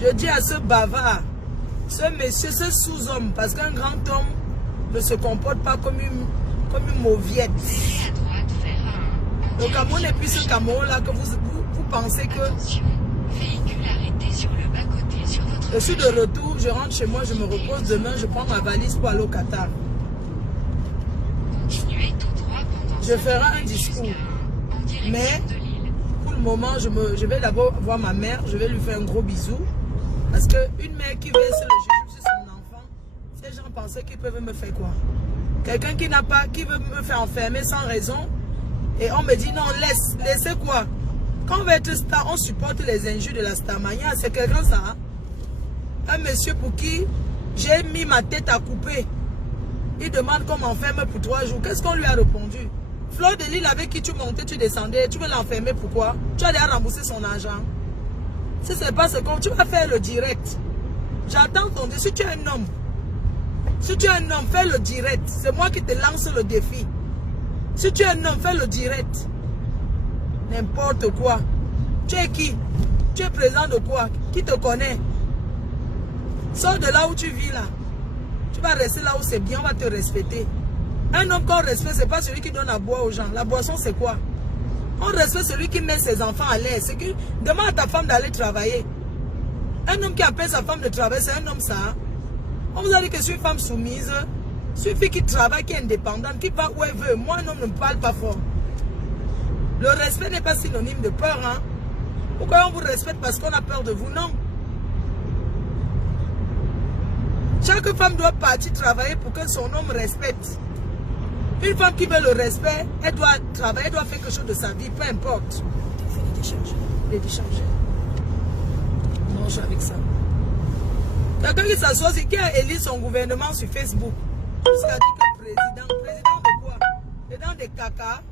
Je dis à ce bavard, ce monsieur, ce sous-homme, parce qu'un grand homme ne se comporte pas comme une mauviette. Le Cameroun n'est plus ce Cameroun-là que vous pensez que... Je suis de retour, je rentre chez moi, je me repose demain, je prends ma valise pour aller au Qatar. Je ferai un discours. Mais, pour le moment, je vais d'abord voir ma mère, je vais lui faire un gros bisou. Parce qu'une mère qui verse le jujube sur son enfant, ces gens pensaient qu'ils peuvent me faire quoi? Quelqu'un qui veut me faire enfermer sans raison, et on me dit non, laissez quoi? Quand on va être star, on supporte les injures de la starmania. C'est quelqu'un ça, hein? Un monsieur pour qui j'ai mis ma tête à couper. Il demande qu'on m'enferme pour 3 jours. Qu'est-ce qu'on lui a répondu? Fleur de Lille avec qui tu montais, tu descendais, tu veux l'enfermer, pourquoi? Tu as déjà remboursé son argent. Si c'est pas ce qu'on... Tu vas faire le direct. J'attends ton dit. Si tu es un homme, fais le direct. C'est moi qui te lance le défi. Si tu es un homme, fais le direct. N'importe quoi. Tu es qui? Tu es président de quoi? Qui te connaît? Sors de là où tu vis là. Tu vas rester là où c'est bien, on va te respecter. Un homme qu'on respecte, c'est pas celui qui donne à boire aux gens. La boisson, c'est quoi? On respecte celui qui met ses enfants à l'aise. Demande à ta femme d'aller travailler. Un homme qui appelle sa femme de travailler, c'est un homme ça. On vous a dit que je suis une femme soumise. Je suis une fille qui travaille, qui est indépendante, qui va où elle veut. Moi, un homme ne me parle pas fort. Le respect n'est pas synonyme de peur. Hein? Pourquoi on vous respecte parce qu'on a peur de vous? Non. Chaque femme doit partir travailler pour que son homme respecte. Une femme qui veut le respect, elle doit travailler, elle doit faire quelque chose de sa vie, peu importe. Les décharger. Non, je suis avec ça. Quelqu'un qui s'assoit, c'est qui a élu son gouvernement sur Facebook. Jusqu'à dire que président de quoi? Président des caca,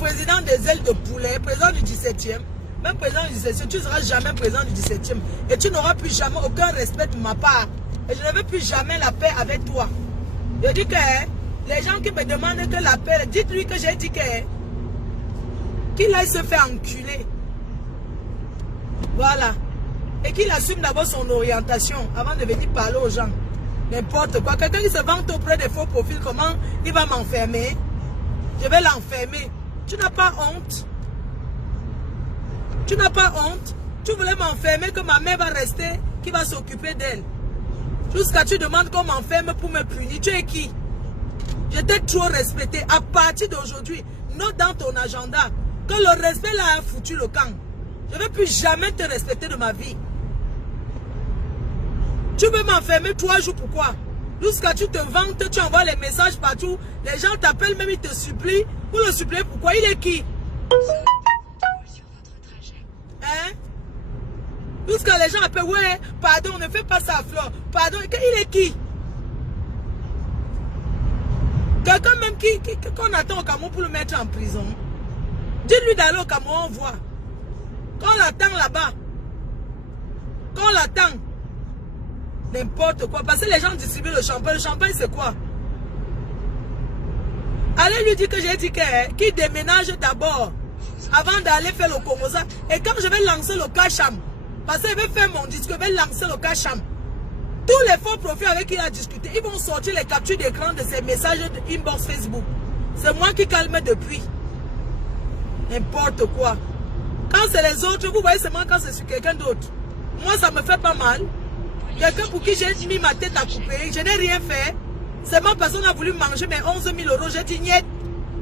président des ailes de poulet, président du 17e. Même président du 17e, tu ne seras jamais président du 17e. Et tu n'auras plus jamais aucun respect de ma part. Et je ne veux plus jamais la paix avec toi. Je dis que les gens qui me demandent que la paix, dites-lui que j'ai dit que qu'il aille se faire enculer. Voilà. Et qu'il assume d'abord son orientation avant de venir parler aux gens. N'importe quoi. Quelqu'un qui se vante auprès des faux profils, comment il va m'enfermer? Je vais l'enfermer. Tu n'as pas honte? Tu n'as pas honte? Tu voulais m'enfermer que ma mère va rester, qui va s'occuper d'elle. Jusqu'à tu demandes qu'on m'enferme pour me punir. Tu es qui? Je t'ai trop respecté. À partir d'aujourd'hui, note dans ton agenda que le respect là a foutu le camp. Je ne vais plus jamais te respecter de ma vie. Tu veux m'enfermer 3 jours, pourquoi? Jusqu'à tu te vantes, tu envoies les messages partout. Les gens t'appellent, même ils te supplient. Pour le supplier, pourquoi? Il est qui? Hein? Jusqu'à les gens appellent, ouais, pardon, ne fais pas ça à Flore. Pardon, il est qui? Quelqu'un même qu'on attend au Cameroun pour le mettre en prison. Dites-lui d'aller au Cameroun, on voit. Qu'on l'attend là-bas. Qu'on l'attend. N'importe quoi. Parce que les gens distribuent le champagne. Le champagne, c'est quoi? Allez lui dire que j'ai dit qu'il déménage d'abord. Avant d'aller faire le Komosa. Et quand je vais lancer le Kacham, parce qu'il veut faire mon discours, je vais lancer le Kacham. Tous les faux profils avec qui il a discuté, ils vont sortir les captures d'écran de ces messages de inbox Facebook. C'est moi qui calme depuis. N'importe quoi. Quand c'est les autres, vous voyez seulement quand c'est sur quelqu'un d'autre. Moi, ça me fait pas mal. Quelqu'un pour qui j'ai mis ma tête à couper, je n'ai rien fait. Seulement personne a voulu manger mes 11 000 €. J'ai dit, niet,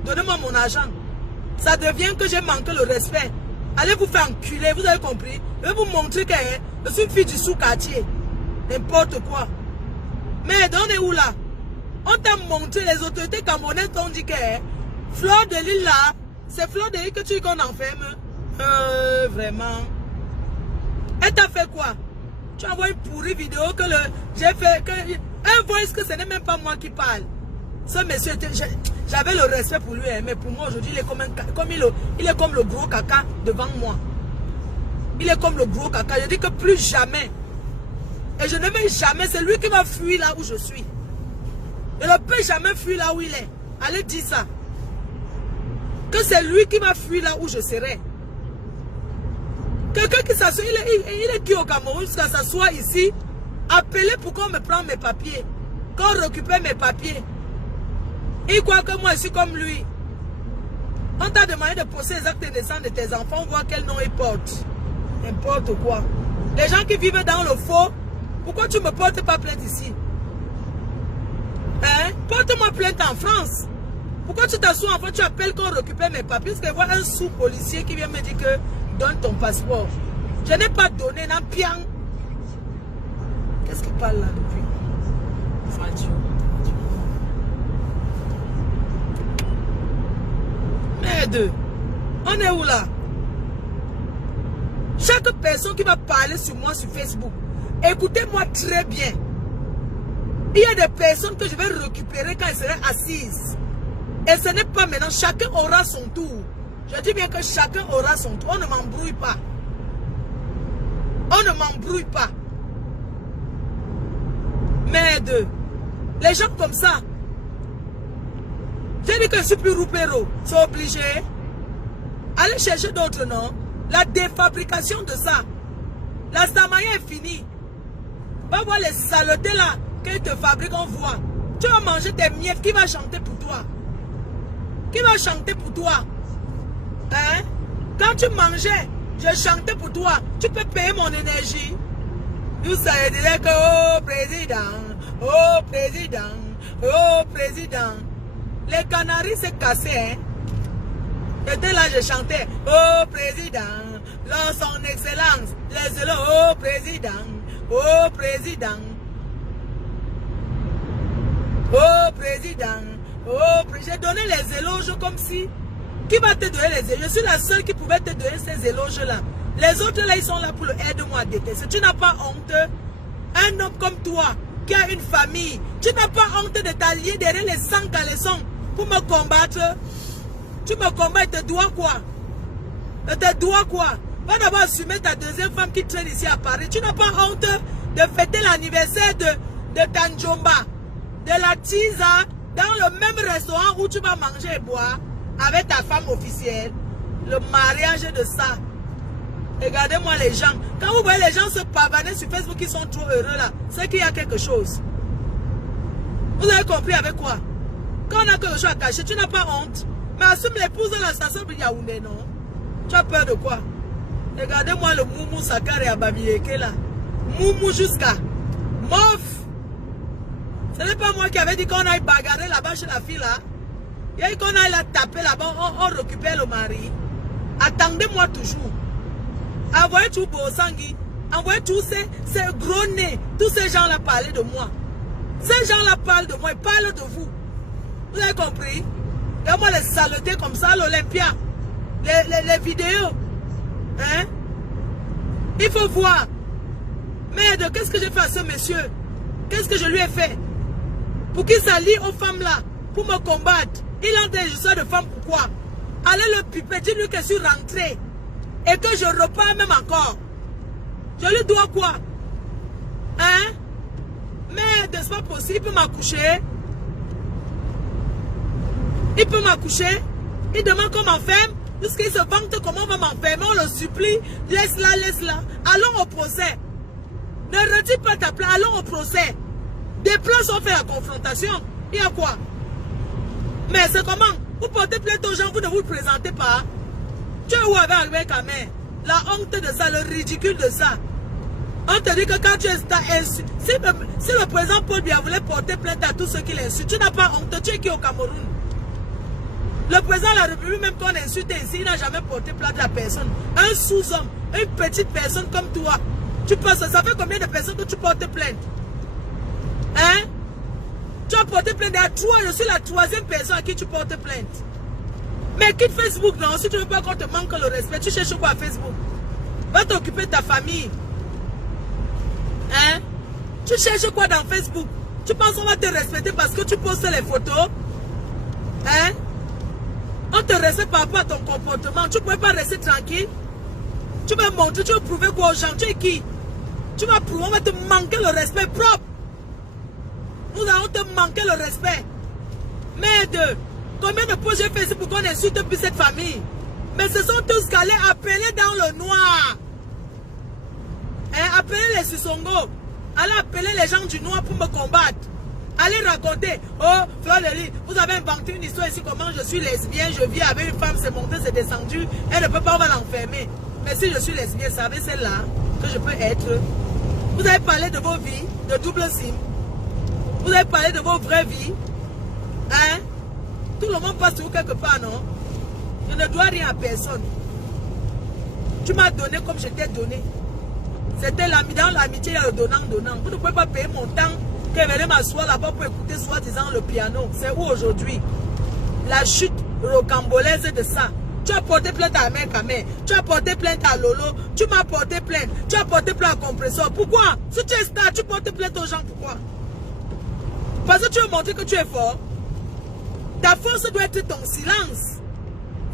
donnez-moi mon argent. Ça devient que j'ai manqué le respect. Allez vous faire enculer, vous avez compris. Je vais vous montrer que je suis une fille du sous-quartier. N'importe quoi. Mais on est où là? On t'a montré, les autorités camerounaises t'ont dit que Fleur de Lille là, c'est Fleur de Lille que tu dis qu'on enferme. Vraiment. Elle t'a fait quoi? Tu envoies une pourrie vidéo que j'ai fait. Un voice que ce n'est même pas moi qui parle. Ce monsieur, j'avais le respect pour lui, mais pour moi aujourd'hui, il est comme le gros caca devant moi. Il est comme le gros caca. Je dis que plus jamais. Et je ne vais jamais. C'est lui qui va fuir là où je suis. Je ne peux jamais fuir là où il est. Allez dire ça. Que c'est lui qui va fuir là où je serai. Quelqu'un qui s'assoit, il est qui au Cameroun jusqu'à s'asseoir ici, appeler pour qu'on me prenne mes papiers, qu'on récupère mes papiers. Il croit que moi je suis comme lui. On t'a demandé de poser les actes de naissance de tes enfants, voir quel nom ils portent. N'importe quoi. Les gens qui vivent dans le faux, pourquoi tu ne me portes pas plainte ici? Hein? Porte-moi plainte en France. Pourquoi tu t'assois en fait, tu appelles qu'on récupère mes papiers? Parce que je vois un sous-policier qui vient me dire que donne ton passeport. Je n'ai pas donné, non, piang. Qu'est-ce qu'il parle là depuis? Radio. Merde. On est où là? Chaque personne qui va parler sur moi sur Facebook, écoutez-moi très bien. Il y a des personnes que je vais récupérer quand elles seraient assises. Et ce n'est pas maintenant. Chacun aura son tour. Je dis bien que chacun aura son tour. On ne m'embrouille pas. On ne m'embrouille pas. Merde. Les gens comme ça. J'ai dit que je suis plus roupéro. C'est obligé. Allez chercher d'autres noms. La défabrication de ça. La Samaya est finie. Va voir les saletés là qu'ils te fabriquent, on voit. Tu vas manger tes miettes. Qui va chanter pour toi? Qui va chanter pour toi? Hein? Quand tu mangeais, je chantais pour toi. Tu peux payer mon énergie. Tout ça, il disait que oh président, oh président, oh président. Les Canaries s'est cassé, hein? J'étais là, je chantais oh président, là son excellence, les élos, oh président, oh président, oh président, oh président. J'ai donné les éloges comme si. Qui va te donner les éloges? Je suis la seule qui pouvait te donner ces éloges-là. Les autres là, ils sont là pour aider-moi à détester. Tu n'as pas honte. Un homme comme toi, qui a une famille, tu n'as pas honte de t'allier derrière les 100 caleçons pour me combattre. Tu me combats et te dois quoi? Et te dois quoi? Va d'abord assumer ta deuxième femme qui traîne ici à Paris. Tu n'as pas honte de fêter l'anniversaire de Kanjomba, de la Tisa, dans le même restaurant où tu vas manger et boire avec ta femme officielle. Le mariage de ça. Regardez-moi les gens. Quand vous voyez les gens se pavaner sur Facebook, ils sont trop heureux là, c'est qu'il y a quelque chose. Vous avez compris avec quoi? Quand on a quelque chose à cacher, tu n'as pas honte. Mais assume l'épouse de la station de Yaoundé, non? Tu as peur de quoi? Regardez-moi le Moumou Sakar et Abamieke là. Moumou jusqu'à Mof. Ce n'est pas moi qui avais dit qu'on aille bagarrer là-bas chez la fille là. Il y a eu qu'on aille la taper là-bas, on récupère le mari. Attendez-moi toujours. Envoyez tout Bosangui. Envoyez tous ces gros nez. Tous ces gens-là parler de moi. Ces gens-là parlent de moi, ils parlent de vous. Vous avez compris? Regarde-moi les saletés comme ça à l'Olympia. Les vidéos. Hein? Il faut voir. Merde, qu'est-ce que j'ai fait à ce monsieur? Qu'est-ce que je lui ai fait? Pour qu'il s'allie aux femmes là. Pour me combattre. Il a des histoires de femmes, pourquoi? Allez le piper, dis-lui que je suis rentré. Et que je repars même encore. Je lui dois quoi? Hein? Merde, c'est pas possible, il peut m'accoucher. Il peut m'accoucher. Il demande qu'on m'enferme. Jusqu'il se vante comment on va m'enfermer. On le supplie. Laisse-la, laisse-la. Allons au procès. Ne retire pas ta plainte. Allons au procès. Des plans sont faits à confrontation. Il y a quoi? Mais c'est comment? Vous portez plainte aux gens, vous ne vous présentez pas. Tu es où avec ta mère? La honte de ça, le ridicule de ça. On te dit que quand tu es insulté, si le président Paul Biya voulait porter plainte à tous ceux qui l'insultent, tu n'as pas honte. Tu es qui au Cameroun? Le président de la République, même qu'on insulte ici, il n'a jamais porté plainte à personne. Un sous-homme, une petite personne comme toi, tu penses, ça fait combien de personnes que tu portes plainte? Hein? Tu as porté plainte à toi, je suis la troisième personne à qui tu portes plainte. Mais quitte Facebook, non, si tu ne veux pas qu'on te manque le respect, tu cherches quoi à Facebook? Va t'occuper de ta famille. Hein? Tu cherches quoi dans Facebook? Tu penses qu'on va te respecter parce que tu postes les photos? Hein? On te respecte par rapport à ton comportement. Tu ne peux pas rester tranquille. Tu vas montrer, tu vas prouver quoi aux gens? Tu es qui? Tu vas prouver, on va te manquer le respect propre. Nous allons te manquer le respect. Merde! Combien de posts j'ai fait pour qu'on insulte plus cette famille? Mais ce sont tous qu'allés appeler dans le noir. Hein, appelez les Sissongo. Allez appeler les gens du Noir pour me combattre. Allez raconter. Oh, Fleur de Lys, vous avez inventé une histoire ici. Comment je suis lesbienne, je vis avec une femme, c'est monté, c'est descendu. Elle ne peut pas, on va l'enfermer. Mais si je suis lesbienne, savez, c'est là que je peux être. Vous avez parlé de vos vies, de double sim. Vous avez parlé de vos vraies vies. Hein? Tout le monde passe sur vous quelque part, non? Je ne dois rien à personne. Tu m'as donné comme je t'ai donné. C'était dans l'amitié, il y a le donnant-donnant. Vous ne pouvez pas payer mon temps que venez m'asseoir là-bas pour écouter soi-disant le piano. C'est où aujourd'hui? La chute rocambolaise de ça. Tu as porté plainte à mec à mère. Tu as porté plainte à Lolo. Tu m'as porté plainte. Tu as porté plainte à Compresseur. Pourquoi? Si tu es star, tu portes plainte aux gens. Pourquoi? Parce que tu veux montrer que tu es fort. Ta force doit être ton silence.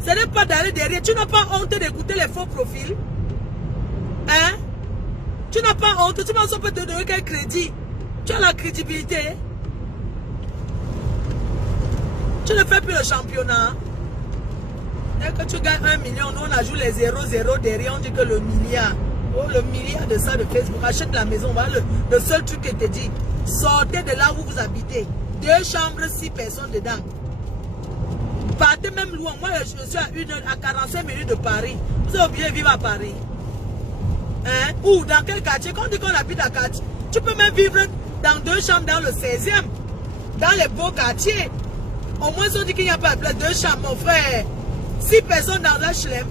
Ce n'est pas d'aller derrière. Tu n'as pas honte d'écouter les faux profils. Hein? Tu n'as pas honte. Tu penses qu'on peut te donner quel crédit? Tu as la crédibilité. Tu ne fais plus le championnat. Dès que tu gagnes 1 million, nous on ajoute les 0,0 derrière. On dit que le milliard. Oh, le milliard de ça de Facebook. Achète la maison. Voilà le seul truc que te dit. Sortez de là où vous habitez. 2 chambres, 6 personnes dedans. Partez même loin. Moi, je suis à 45 minutes de Paris. Vous avez oublié vivre à Paris. Hein? Ou dans quel quartier? Quand on dit qu'on habite à quartier, tu peux même vivre dans 2 chambres dans le 16e. Dans les beaux quartiers. Au moins, on dit qu'il n'y a pas 2 chambres, mon frère. 6 personnes dans HLM.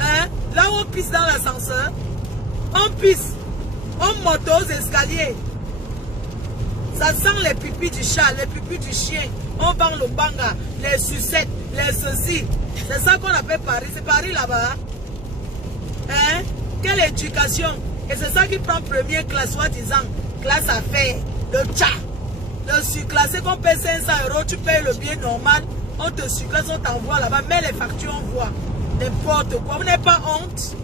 Hein? Là où on pisse dans l'ascenseur. On pisse. On monte aux escaliers. Ça sent les pipis du chat, les pipis du chien. On vend le banga, les sucettes, les ceci. C'est ça qu'on appelle Paris. C'est Paris là-bas. Hein? Quelle éducation? Et c'est ça qui prend première classe, soi-disant. Classe affaires. Le tcha. Le surclassé qu'on paie 500 €, tu payes le bien normal. On te surclasse, on t'envoie là-bas. Mais les factures, on voit. N'importe quoi. Vous n'avez pas honte?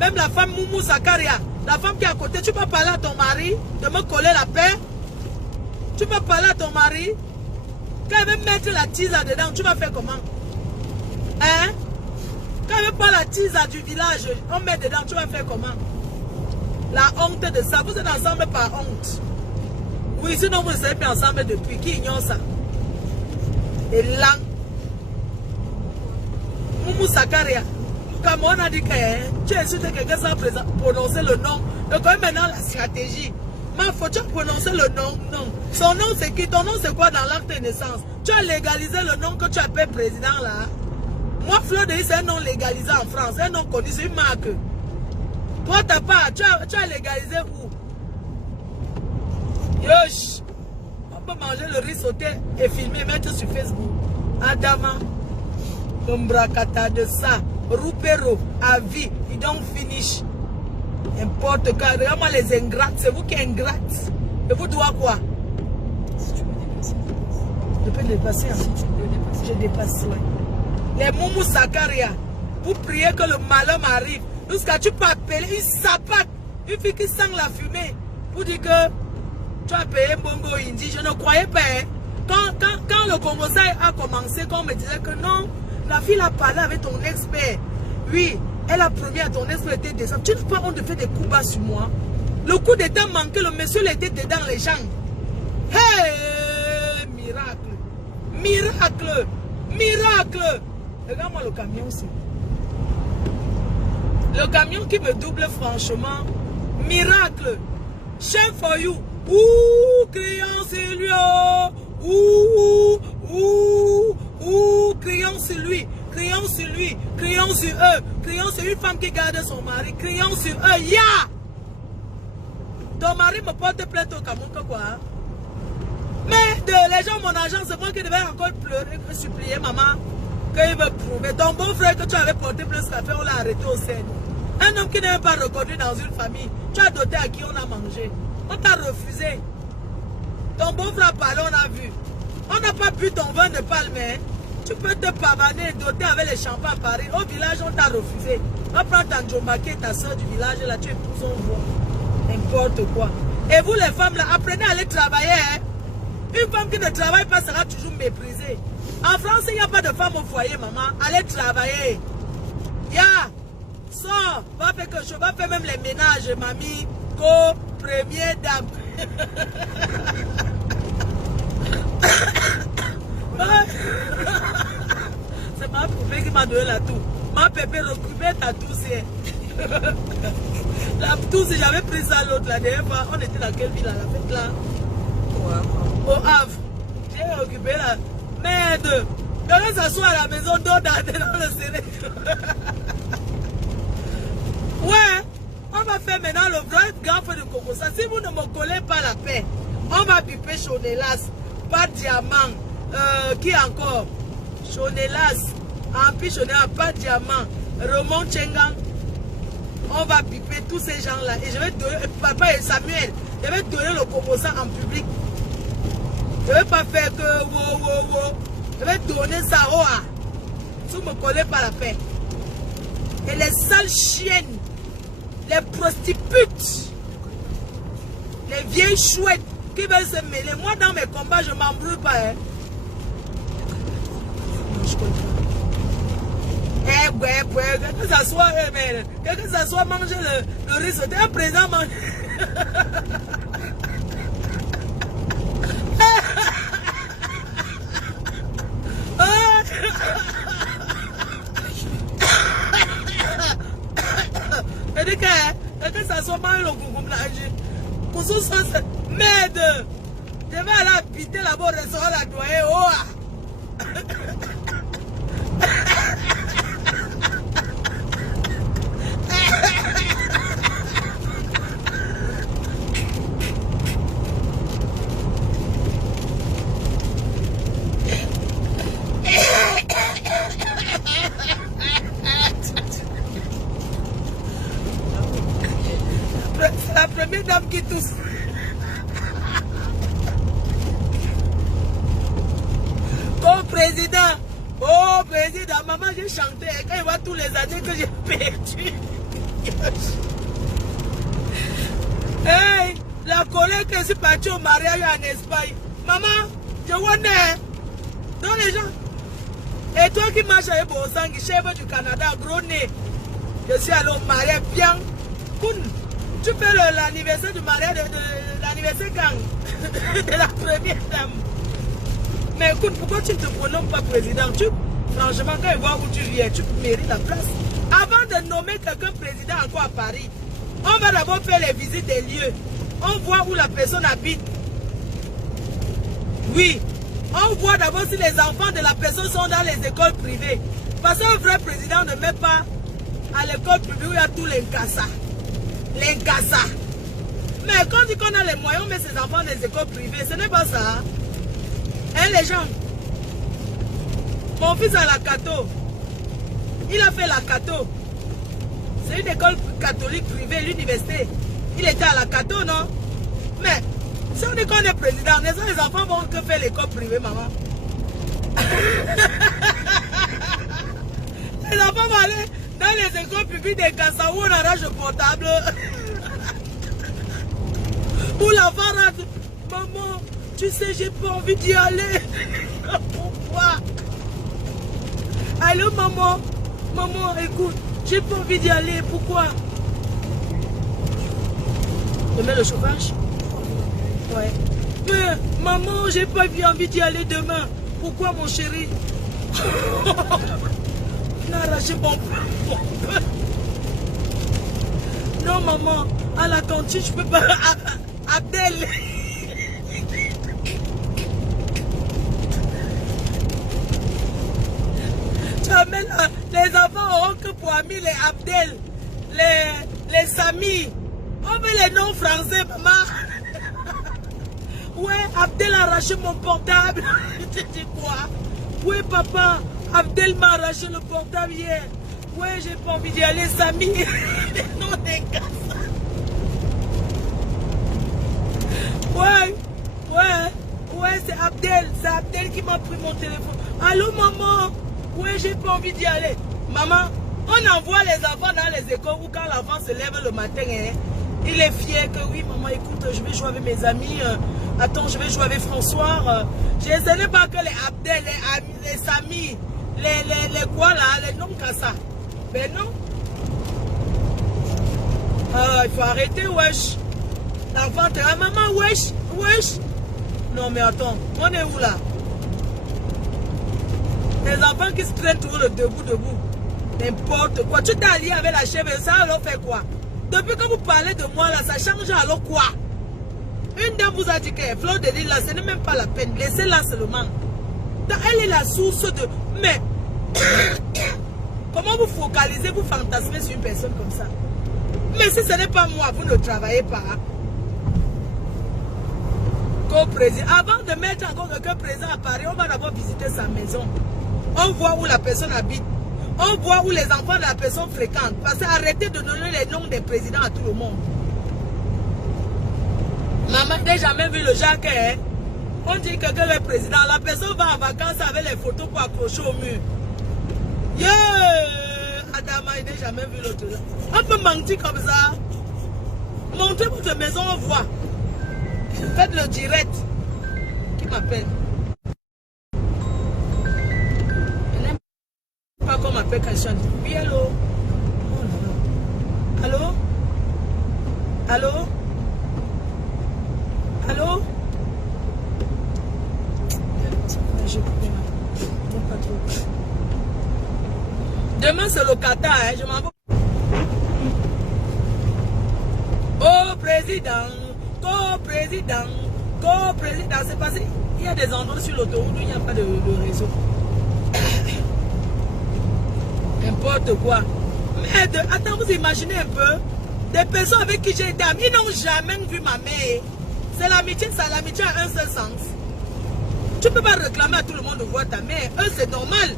Même la femme Moumou Zakaria, la femme qui est à côté, tu peux parler à ton mari de me coller la paix? Tu peux parler à ton mari? Quand elle veut mettre la tisa dedans, tu vas faire comment? Hein? Quand elle veut pas la tisa du village, on met dedans, tu vas faire comment? La honte de ça. Vous êtes ensemble par honte. Oui, sinon vous ne serez plus ensemble depuis. Qui ignore ça? Et là, Moumou Zakaria, comme on a dit que tu insultes quelqu'un sans prononcer le nom. Donc maintenant la stratégie. Ma faut tu as prononcé le nom, non. Son nom c'est qui? Ton nom c'est quoi dans l'acte de naissance? Tu as légalisé le nom que tu appelles président là. Moi, Fleur de Lys, c'est un nom légalisé en France. Un nom connu, c'est une marque. Toi, t'as pas. Tu as légalisé où? Yosh. On peut manger le riz sauté et filmer, mettre sur Facebook. Adama. Ombrakata de ça. Roupero. À vie. You don't finish. N'importe quoi. Regarde-moi les ingrates. C'est vous qui êtes ingrates. Et vous dois quoi? Si tu peux dépasser. Je peux dépasser. Hein? Si tu peux dépasser. Je dépasse, ouais. Les Moumou Zakaria, vous priez que le malheur m'arrive. Jusqu'à tu peux appeler une sapate, une fille qui sent la fumée, pour dire que tu as payé Bongo Indi. Je ne croyais pas. Hein. Quand le Congo a commencé, quand on me disait que non, la fille a parlé avec ton expert. Oui, elle a promis à ton expert de descendre. Tu n'as pas honte de faire des coups bas sur moi. Le coup d'état manqué, le monsieur était dedans les gens. Hey, miracle. Miracle. Miracle. Regarde-moi le camion aussi. Le camion qui me double franchement. Miracle. Shame for you. Ouh, crions sur lui. Ouh, crions sur lui. Crions sur lui. Crions sur eux. Crions sur une femme qui garde son mari. Crions sur eux. Ya! Ton mari me porte plainte au Cameroun que quoi? Mais les gens, mon argent, c'est moi qui devais encore pleurer, supplier maman. Qu'il veut prouver. Ton beau frère que tu avais porté plus qu'à faire, on l'a arrêté au Seine. Un homme qui n'est même pas reconnu dans une famille. Tu as doté à qui on a mangé. On t'a refusé. Ton beau frère parlé, on a vu. On n'a pas bu ton vin de palme. Tu peux te pavaner et doter avec les champagnes à Paris. Au village, on t'a refusé. On prend ta Djomake, ta soeur du village, là, tu épouses, on voit. N'importe quoi. Et vous, les femmes, là, apprenez à aller travailler. Hein? Une femme qui ne travaille pas sera toujours méprisée. En France, il n'y a pas de femme au foyer, maman. Allez travailler. Ya. Sors, va faire quelque chose, va faire même les ménages, mamie, co-première dame. C'est ma poupée qui m'a donné la toux. Ma pépé recouvrait ta toux, c'est... La toux, si j'avais pris ça l'autre, la dernière fois, on était dans quelle ville, à la fête là? Au Havre. J'ai occupé la... Merde! Quand ça soit à la maison, dans le serré. Ouais, on va faire maintenant le vrai grand feu de coco. Ça, si vous ne me collez pas la paix, on va piper Chonelas, pas diamant. Qui encore? Chonelas, Ampi Chonelas, pas diamant. Ramon Chengang. On va piper tous ces gens-là. Et je vais donner, papa et Samuel, je vais donner le coco ça en public. Je ne vais pas faire que wow. Je vais donner ça au A. Si vous ne me collez pas la paix. Et les sales chiennes, les prostitutes, les vieilles chouettes qui veulent se mêler. Moi, dans mes combats, je ne m'embrouille pas. Hein. Je comprends. Que ça soit manger le riz sauté, un président mange. Que ça soit manger le gougou blanche. Pour ce sens, merde. Je vais aller habiter là-bas au restaurant la doyer. C'est la première dame qui tousse. Oh président, maman j'ai chanté et quand il voit tous les années que j'ai perdu. Hey, la collègue que je suis partie au mariage en Espagne. Maman, je vois dans les gens. Et toi qui marches avec Bosang, chef du Canada, gros nez. Je suis allé au mariage bien. Tu fais l'anniversaire du mariage de l'anniversaire quand de la première dame. Mais écoute, pourquoi tu ne te prononces pas président? Franchement, quand ils voient où tu viens, tu mérites la place. Avant de nommer quelqu'un président encore à Paris, on va d'abord faire les visites des lieux. On voit où la personne habite. Oui. On voit d'abord si les enfants de la personne sont dans les écoles privées. Parce qu'un vrai président ne met pas à l'école privée où il y a tous les gassas. Les gassas. Mais quand on dit qu'on a les moyens, on met ses enfants dans les écoles privées. Ce n'est pas ça. Hein, les gens? Mon fils a la Cato. Il a fait la Cato. C'est une école catholique privée, l'université. Il était à la Cato, non? Mais, si on dit qu'on est président, les enfants vont que faire l'école privée, maman. Les enfants vont aller dans les écoles publiques des Gassas où on arrache le portable. Où l'enfant rentre. Maman, tu sais, j'ai pas envie d'y aller. Pourquoi? Allô, maman? Maman, écoute, j'ai pas envie d'y aller. Pourquoi? Je mets le chauffage? Ouais. Mais, maman, j'ai pas envie d'y aller demain. Pourquoi, mon chéri? On a arraché mon peu. Non, maman, à la cantine, je peux pas. Abdel. Tu amènes les enfants auront que pour amis les Abdel, les Sami. On veut les noms français, maman. Ouais, Abdel a arraché mon portable. Tu dis quoi? Oui, papa, Abdel m'a arraché le portable hier. Ouais, j'ai pas envie d'y aller, Sami. Non, des gars. Ouais, c'est Abdel qui m'a pris mon téléphone. Allô, maman? Ouais, j'ai pas envie d'y aller. Maman, on envoie les enfants dans les écoles où quand l'enfant se lève le matin, hein, il est fier que oui, maman, écoute, je vais jouer avec mes amis. Attends, je vais jouer avec François. Ce n'est pas que les Abdel, les Sami, les quoi là, les noms comme ça. Ben non. Ah, il faut arrêter, wesh. L'enfant te dit, maman, wesh, wesh. Non, mais attends, on est où là? Les enfants qui se traînent toujours le debout. N'importe quoi. Tu t'es allié avec la chèvre, ça alors fait quoi? Depuis que vous parlez de moi là, ça change alors quoi? Une dame vous a dit que Fleur de Lys là, ce n'est même pas la peine. Laissez-la seulement. Elle est la source de... Mais... Comment vous focalisez, vous fantasmez sur une personne comme ça? Mais si ce n'est pas moi, vous ne travaillez pas. Co-président. Avant de mettre encore quelqu'un présent à Paris, on va d'abord visiter sa maison. On voit où la personne habite. On voit où les enfants de la personne fréquentent. Parce que arrêtez de donner les noms des présidents à tout le monde. Maman n'a jamais vu le Jacques. Hein? On dit que quelqu'un est président. La personne va en vacances avec les photos pour accrocher au mur. Yeah! Adama, il n'a jamais vu l'autre là. On peut mentir comme ça. Montrez votre maison, on voit. Faites le direct. Qui m'appelle? Elle n'aime pas qu'on m'appelle quand je chante. Oui, allô? Oh non. Allô? Allô? Allô? Je ne pas trop. Demain c'est le Qatar, hein? Je m'en vais. Oh président, co-président, co-président, c'est passé. Il y a des endroits sur l'autoroute où il n'y a pas de réseau. N'importe quoi. Mais attends, vous imaginez un peu, des personnes avec qui j'ai été amie, ils n'ont jamais vu ma mère. C'est l'amitié, ça, l'amitié a un seul sens. Tu ne peux pas réclamer à tout le monde de voir ta mère. Eux, c'est normal.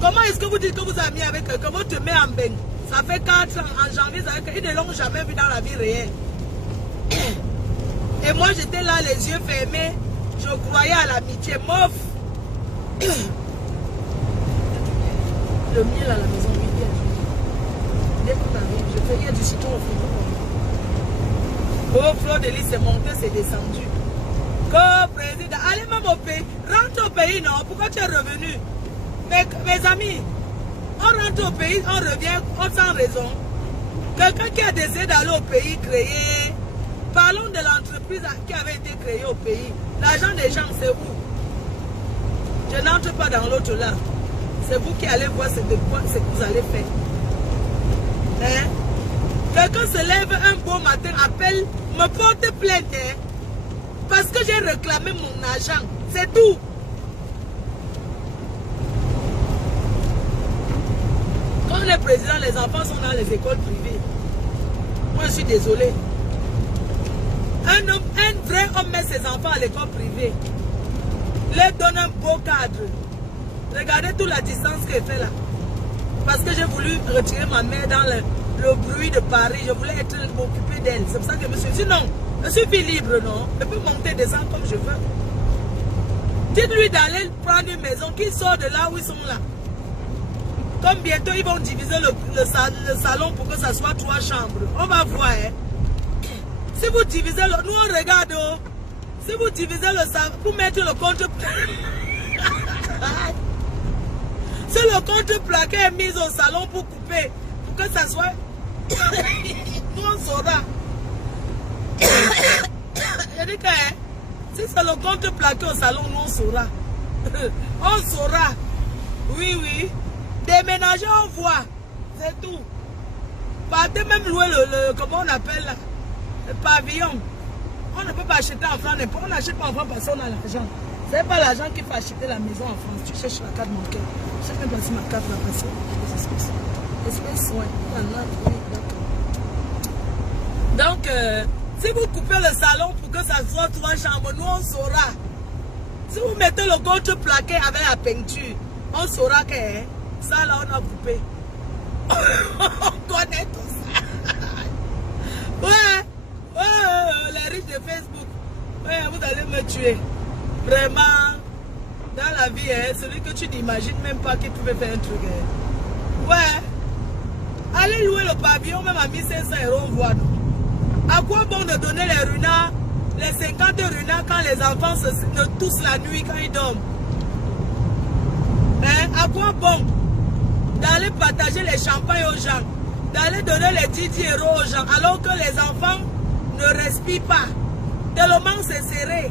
Comment est-ce que vous dites que vous êtes ami avec quelqu'un? Votre mère en bain. Ça fait 4 ans, en janvier, ils ne l'ont jamais vu dans la vie réelle. Et moi, j'étais là, les yeux fermés. Je croyais à l'amitié. Mof. Le miel à la maison, oui, il y a du miel. Dès qu'on arrive, je fais, il y a du citron au frigo. Oh, Fleur de Lys, c'est monté, c'est descendu. Co-président, allez même au pays. Rentre au pays, non? Pourquoi tu es revenu? Mes amis, on rentre au pays, on revient, sans raison. Quelqu'un qui a décidé d'aller au pays créer. Parlons de l'entreprise qui avait été créée au pays. L'argent des gens, c'est où? Je n'entre pas dans l'autre là. C'est vous qui allez voir ce que vous allez faire. Hein? Quelqu'un se lève un beau matin, appelle, me porte plainte. Hein? Parce que j'ai réclamé mon argent. C'est tout. Quand les présidents, les enfants sont dans les écoles privées. Moi, je suis désolé. Un vrai homme met ses enfants à l'école privée. Les donne un beau cadre. Regardez toute la distance qu'elle fait là. Parce que j'ai voulu retirer ma mère dans le bruit de Paris. Je voulais être occupée d'elle. C'est pour ça que je me suis dit non. Je suis libre, non? Je peux monter, descendre comme je veux. Dites-lui d'aller prendre une maison, qu'il sort de là où ils sont là. Comme bientôt ils vont diviser le salon pour que ça soit 3 chambres. On va voir. Hein? Si vous divisez le... Nous on regarde. Oh. Si vous divisez le salon, pour mettre le compte... Si le compte plaqué est mis au salon pour couper, pour que ça soit... Nous on saura. Je dis que si c'est le compte plaqué au salon, nous on saura. On saura. Oui, oui. Déménager, on voit. C'est tout. Partez même louer comment on appelle là, le pavillon. On ne peut pas acheter en France. On n'achète pas en France parce qu'on a l'argent. Ce n'est pas l'argent qui fait acheter la maison en France. Tu cherches la carte bancaire. Je sais même pas si ma carte va passer. Espèce, ouais. Oui, d'accord. Donc, si vous coupez le salon pour que ça soit 3 chambres, nous on saura. Si vous mettez le compte plaqué avec la peinture, on saura que ça là on a coupé. On connaît tout ça. Ouais, les riches de Facebook. Ouais, vous allez me tuer. Vraiment, dans la vie, celui que tu n'imagines même pas qu'il pouvait faire un truc. Ouais. Allez louer le pavillon, même à 1500 €, on voit. À quoi bon de donner les runards, les 50 runards quand les enfants se toussent la nuit quand ils dorment? Hein? À quoi bon d'aller partager les champagnes aux gens? d'aller donner les 10 € aux gens alors que les enfants ne respirent pas. Tellement c'est serré.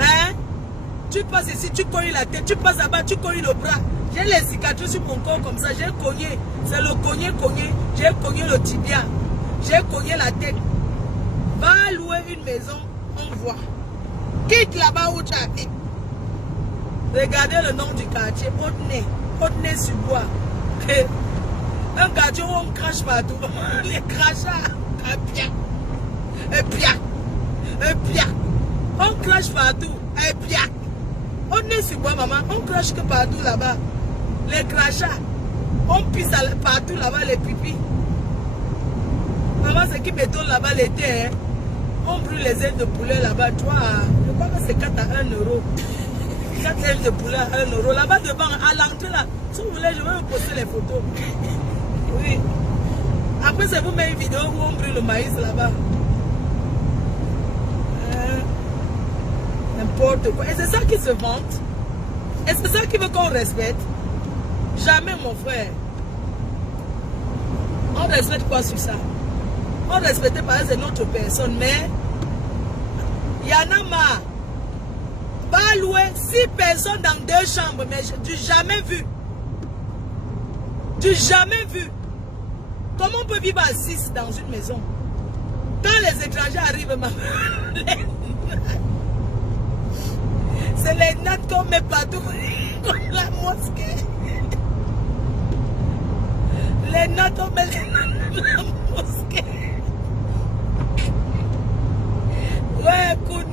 Hein? Tu passes ici, tu cognes la tête, tu passes là-bas, tu cognes le bras. J'ai les cicatrices sur mon corps comme ça, j'ai cogné. C'est le cogné. J'ai cogné le tibia. J'ai cogné la tête. Va louer une maison, on voit. Quitte là-bas où tu habites. Regardez le nom du quartier, Haute-Nez-sur-Bois. Un quartier où on crache partout. Les crachats, un piac. On crache partout, un piac. Haute-Nez-sur-Bois, maman, on crache que partout là-bas. Les crachats, on pisse partout là-bas, les pipis. Maman, ce qui m'étonne là-bas l'été, hein? On brûle les ailes de poulet là-bas. Toi, je crois que c'est 4 à 1 €. 4 ailes de poulet à 1 €. Là-bas devant, à l'entrée là. Si vous voulez, je vais vous poster les photos. Oui. Après, c'est vous mettre une vidéo où on brûle le maïs là-bas. N'importe quoi. Et c'est ça qui se vante. Et c'est ça qui veut qu'on respecte. Jamais, mon frère. On respecte quoi sur ça? On respectait par exemple notre personne, mais il y en a marre. Va louer 6 personnes dans 2 chambres, mais du jamais vu. Du jamais vu. Comment on peut vivre à 6 dans une maison? Quand les étrangers arrivent, c'est les nattes qu'on met partout, comme la mosquée. Les nattes, on met dans la mosquée. Ouais, Koun,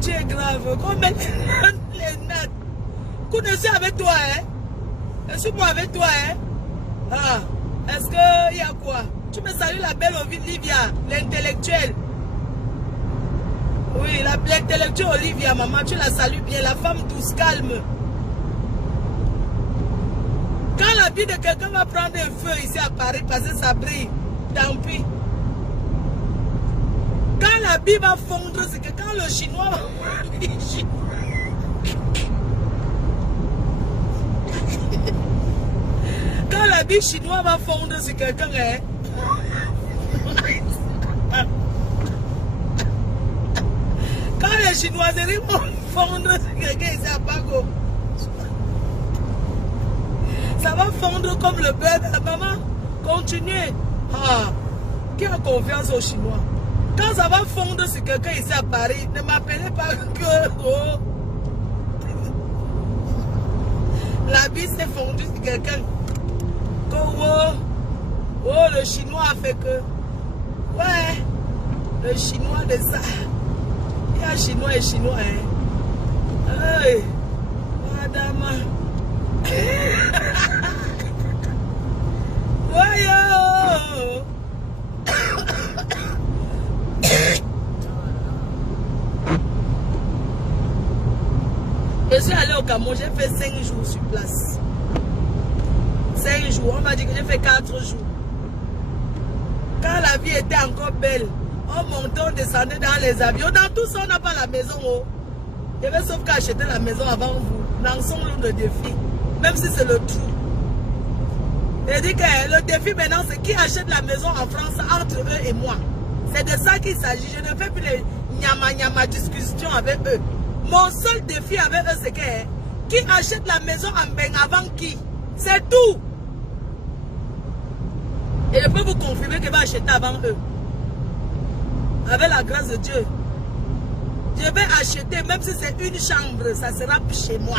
tu es grave. Qu'on met les nattes. Koun, je suis avec toi, hein? Je suis moi avec toi, hein? Ah, est-ce qu'il y a quoi? Tu me salues la belle Olivia, l'intellectuelle. Oui, l'intellectuelle Olivia, maman, tu la salues bien. La femme douce, calme. Quand la vie de quelqu'un va prendre un feu ici à Paris, parce que ça brille, tant pis. Quand la vie va fondre, c'est que quand le chinois va... Quand la vie chinois va fondre sur quelqu'un, hein? Quand les chinoiseries vont fondre sur quelqu'un ici à Bago, ça va fondre comme le beurre. Maman, continuez. Ah, qui a confiance aux Chinois? Quand ça va fondre sur quelqu'un ici à Paris, ne m'appelez pas que... Oh. La vie s'est fondue sur quelqu'un. Oh, le Chinois a fait que... Ouais, le Chinois de ça. Il y a Chinois et Chinois, hein. Hey, madame. Voyons. Je suis allé au Cameroun, j'ai fait 5 jours sur place. 5 jours, on m'a dit que j'ai fait 4 jours. Quand la vie était encore belle, on montait, on descendait dans les avions. Dans tout ça, on n'a pas la maison. Oh. Je vais sauf qu'à acheter la maison avant vous. Lançons le défi. Même si c'est le trou. Je dis que le défi maintenant, c'est qui achète la maison en France entre eux et moi. C'est de ça qu'il s'agit. Je ne fais plus les nyama discussions avec eux. Mon seul défi avec eux, c'est que qui achète la maison en Beng avant qui? C'est tout. Et je peux vous confirmer qu'il va acheter avant eux. Avec la grâce de Dieu. Je vais acheter, même si c'est une chambre, ça sera chez moi.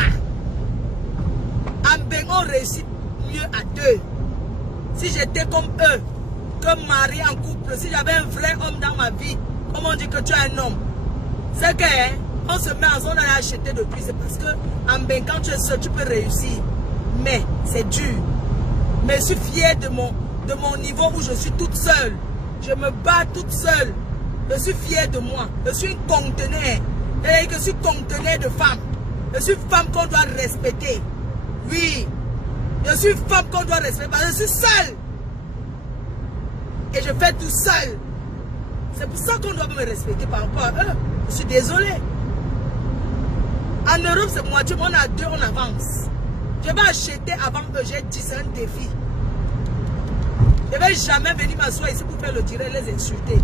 En Beng, on réussit mieux à 2. Si j'étais comme eux, comme mari en couple, si j'avais un vrai homme dans ma vie, comme on dit que tu as un homme, c'est que on se met ensemble à acheter depuis. C'est parce que en Beng, quand tu es seul, tu peux réussir. Mais c'est dur. Mais je suis fière de mon niveau où je suis toute seule. Je me bats toute seule. Je suis fière de moi. Je suis une conteneur. C'est-à-dire que je suis conteneur de femmes. Je suis une femme qu'on doit respecter. Oui. Je suis une femme qu'on doit respecter. Parce que je suis seule. Et je fais tout seul. C'est pour ça qu'on doit me respecter par rapport à eux. Je suis désolée. En Europe, c'est moitié. On a 2, on avance. Je vais acheter avant que j'ai 10 un défi. Je ne vais jamais venir m'asseoir ici pour faire le direct, les insulter.